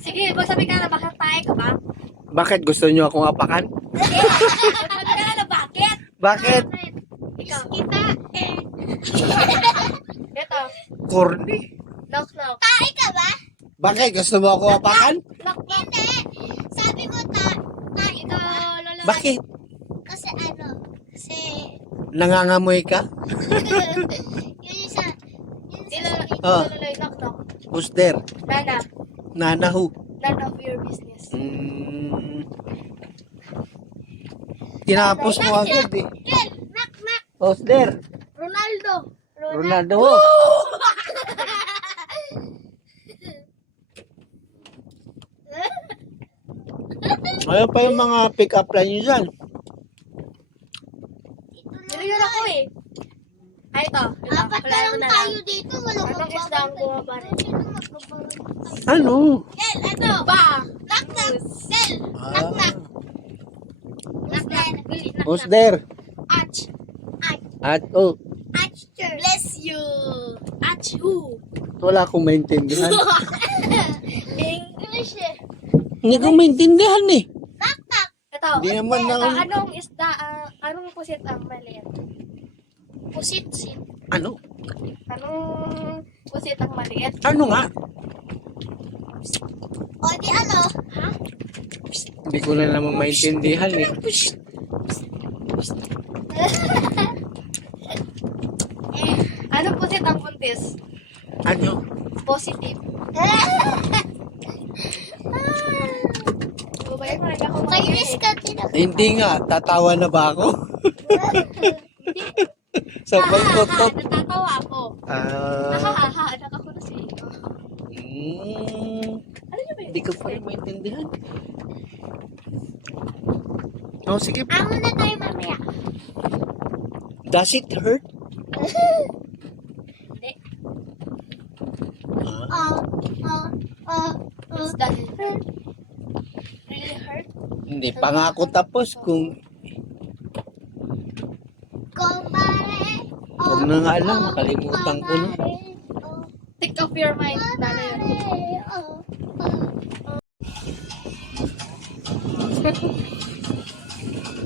Sige, magsabi ka na bakit tayo ka ba? Bakit gusto niyo akong apakan? Magsabi ka na bakit? Bakit? Ikaw. Kita eh. Ito. Corny. Knock knock. Tayo ka ba? Bakit gusto mo ako apakan? Knock knock. Hindi. Sabi mo tayo ka ba? Lola. Bakit? Kasi kasi Nangangamoy ka? yun yung sa Oh. knock knock. Who's there? Nana. Nana who? None of your business. Tinapos mo agad eh. Kel, knock knock. Who's there? Ronaldo. Ronaldo who? Ayaw pa yung mga pick-up line nyo dyan. Nilagyan ako eh. Ay, ito. Apat na lang tayo dito. Walang anong isda ang bumaba rin? Ano? Kel, ito. Ba? Knock knock. Kel, knock knock. Knock knock. Who's there? Ach. At oh, Achter. Bless you. Ach who? wala akong maintindihan. English eh. Hindi ko maintindihan eh. Knock knock. Ito. Hindi naman na... Anong isda, anong pusit ang maliit? Pusit. Ano? Anong pusit ang maliit? Ano nga? O di ano? Ha? Hindi ko na naman maintindihan eh. Anong pusit ang buntis? Ano? Positive. Kainis ka Hindi nga, tatawa na ba ako? Sa pagtutok. Natatawa ako. Ah, Anak ako na sa inyo. Ano niyo ba yun? hindi ko pa rin maintindihan. Oh, sige pa. Amo na tayo mamaya. Does it hurt? Hindi. Ah, Does that hurt? Really hurt? hindi pa nga ako tapos kung... Kumpare. Huwag na nga alam, nakalimutan ko na. Think of your mind. Lalo yun.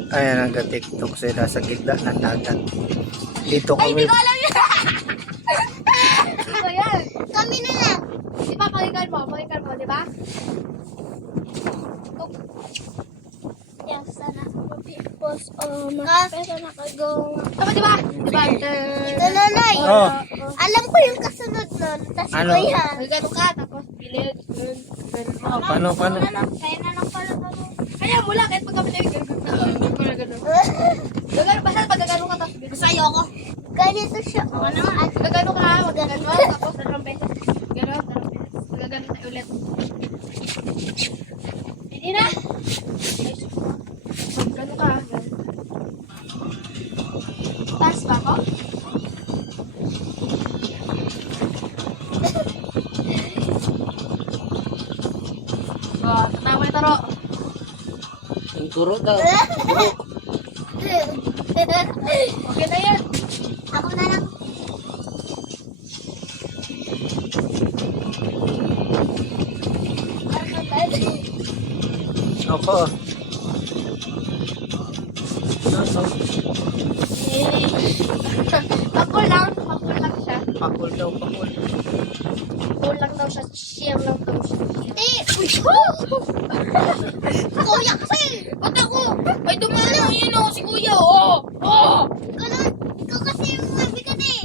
Ayan, nag-tiktok sila sa gitna ng dagat. Dito Ay, hindi kami... ko alam yan! Ano ba yan? Kami na lang. Di ba, pakinggan mo, di ba? Yes, sana because pero nakagawa. Tama, di ba? Di ba? Ito, Loloy. Oh. Alam ko yung kasunod nun. Tapos Ano? ko yan. Gano'n ka, tapos bilig. Paano? Kaya na lang pala. Kaya mo lang, kahit pag kami tayo gano'n. Gano'n, basta pag gano'n ka, tapos bilig. Sa'yo ako. Ganito siya. Ako naman. At gano'n ka, wag gano'n. Tapos dalawang beses. Gano'n, dalawang beses. Gano'n tayo ulit. Hindi na. Gano'n ka. Taas ba ako? Tatawa yung taro. Ang turo daw. Okay na yan. Ako na lang. Ako. Pakul lang siya. Pakul daw, pakul. Pakul lang daw siya. Share lang daw siya. Kuya kasi! Ba't ako? Ay, dumalo yun o, si kuya o. Ikaw kasi yung mabigat eh.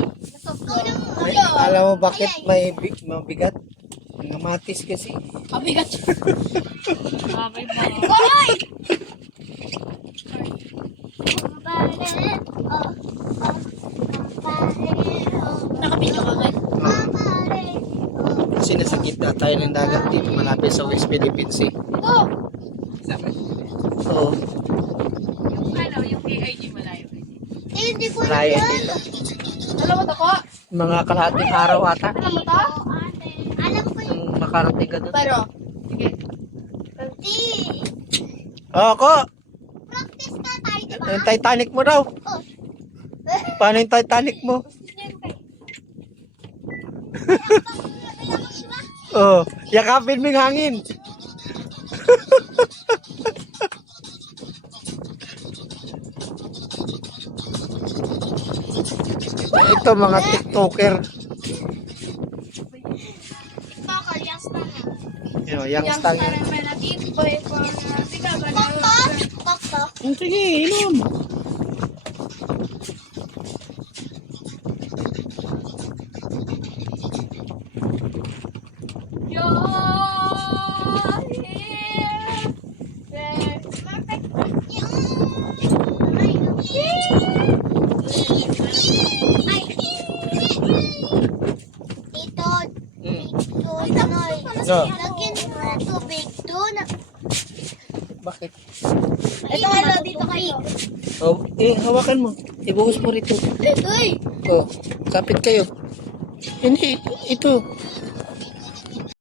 May, alam mo bakit may mabigat? Namatis kasi. Mabigat siya. Hoy! Nakapinyo ka ngayon? Kasi nasa gitna tayo ng dagat dito malapit sa West Philippines eh. Ito! So, Yung KIG malayo. Eh, hindi ko layo yan. dito. Alam mo to ko? Mga kalahating araw ata. Alam mo to? Alam ko yun. Nung makarating ka doon. Pero, sige. Hindi. Oo, ko! Practice ka tayo, diba? Yung Titanic mo daw. Oh. Paano yung Titanic mo? Oh, yakapin mo yung hangin. Ito mga TikToker. Bakal, yang stang. Yang stang yan. Kokto. Sige, inom. Ito, Mm. Noy. No. Lagyan mo ng tubig doon. Bakit? Ito kayo, dito kayo. Oh, hawakan mo. Ibuhos mo rito. Uy! Oh, kapit kayo. Hindi, ito.